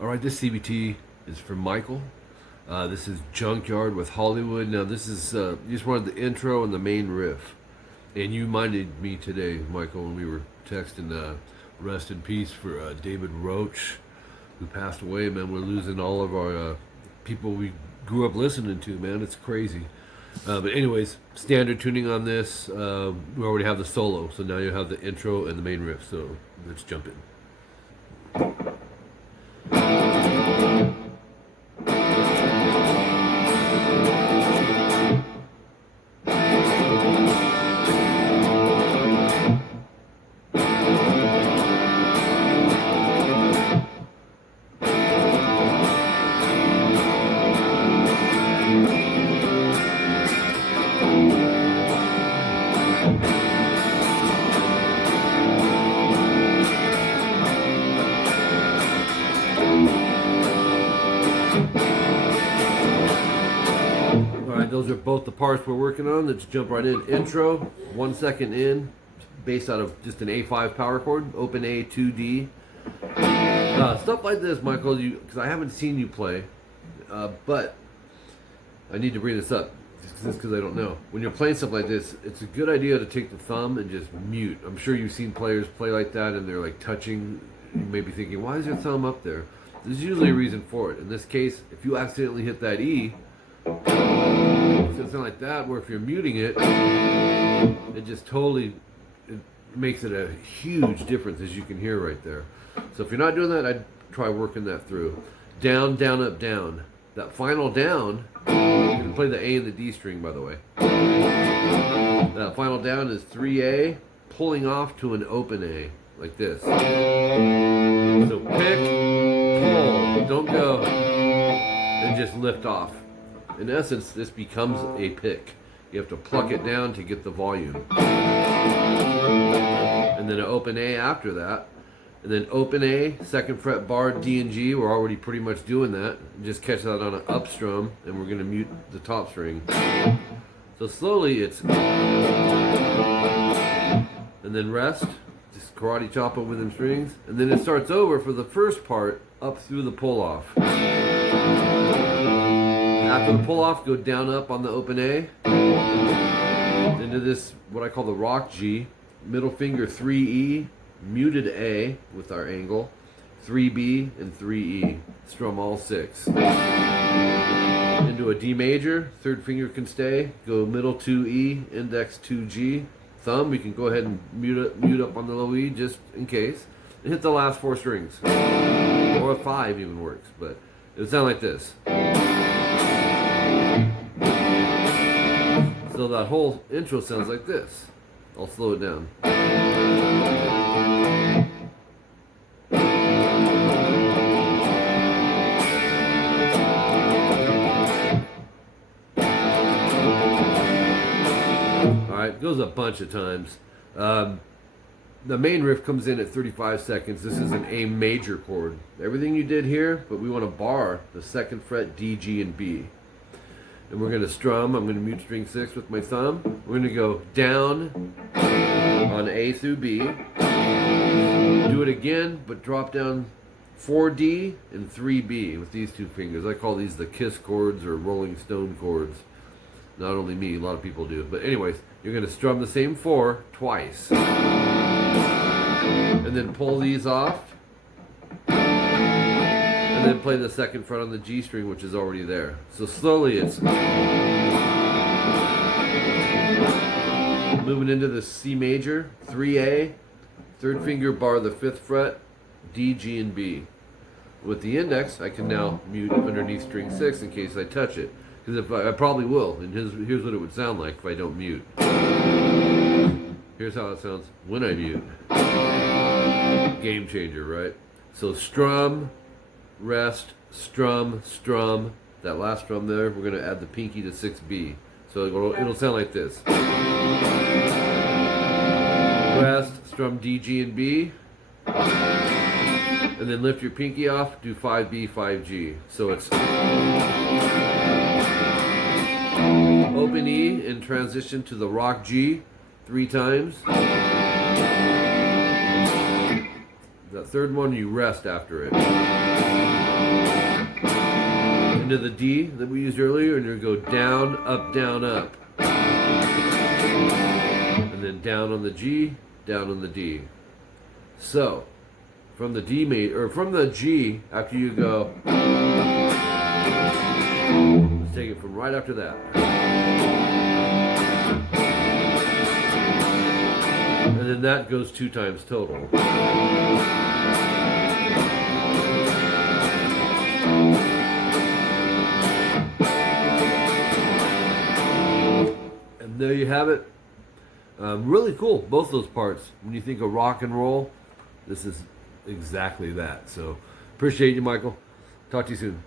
All right, this CBT is for Michael. This is Junkyard with Hollywood. Now, this is you just wanted the intro and the main riff, and you minded me today, Michael, when we were texting. Rest in peace for David Roach, who passed away. Man, we're losing all of our people we grew up listening to. Man, it's crazy. But anyways, standard tuning on this. We already have the solo, so now you have the intro and the main riff. So let's jump in. Those are both the parts we're working on. Let's jump right in. Intro, 1 second in, based out of just an A5 power chord, open A, 2D. Stuff like this, Michael, because I haven't seen you play, but I need to bring this up, just because I don't know. When you're playing stuff like this, it's a good idea to take the thumb and just mute. I'm sure you've seen players play like that, and they're like touching. You may be thinking, why is your thumb up there? There's usually a reason for it. In this case, if you accidentally hit that E, something like that, where if you're muting it, it just totally makes it a huge difference, as you can hear right there. So if you're not doing that, I'd try working that through. Down, down, up, down. That final down, you can play the A and the D string, by the way. That final down is 3A, pulling off to an open A, like this. So pick, pull, don't go, and just lift off. In essence, this becomes a pick. You have to pluck it down to get the volume. And then an open A after that. And then open A, second fret bar, D and G. We're already pretty much doing that. Just catch that on an up strum, and we're going to mute the top string. So slowly it's... And then rest. Just karate chop over them strings. And then it starts over for the first part, up through the pull-off. After the pull-off, go down up on the open A, into this, what I call the rock G, middle finger 3E, muted A with our angle, 3B and 3E, strum all 6. Into a D major, third finger can stay, go middle 2E, index 2G, thumb, we can go ahead and mute up on the low E just in case, and hit the last 4 strings, or a 5 even works, but it would sound like this. So that whole intro sounds like this. I'll slow it down. Alright, it goes a bunch of times. The main riff comes in at 35 seconds. This is an A major chord. Everything you did here, but we want to bar the 2nd fret D, G, and B. And we're going to strum. I'm going to mute string 6 with my thumb. We're going to go down on A through B. Do it again, but drop down 4D and 3B with these 2 fingers. I call these the Kiss chords or Rolling Stone chords. Not only me, a lot of people do. But anyways, you're going to strum the same 4 twice. And then pull these off. And then play the 2nd fret on the G string, which is already there. So slowly it's moving into the C major, 3A, 3rd finger bar the 5th fret, D, G, and B. With the index, I can now mute underneath string 6 in case I touch it. Because if I probably will, and here's what it would sound like if I don't mute. Here's how it sounds when I mute. Game changer, right? So strum, rest, strum, strum. That last strum there, we're going to add the pinky to 6B. So it'll sound like this. Rest, strum D, G, and B. And then lift your pinky off, do 5B, 5G. So it's open E and transition to the rock G 3 times. That third one, you rest after it. into the D that we used earlier, and you're going to go down, up, and then down on the G, down on the D. So, from the D major, or from the G, after you go, let's take it from right after that. And then that goes 2 times total. And there you have it. Really cool, both those parts. When you think of rock and roll, this is exactly that. So, appreciate you, Michael. Talk to you soon.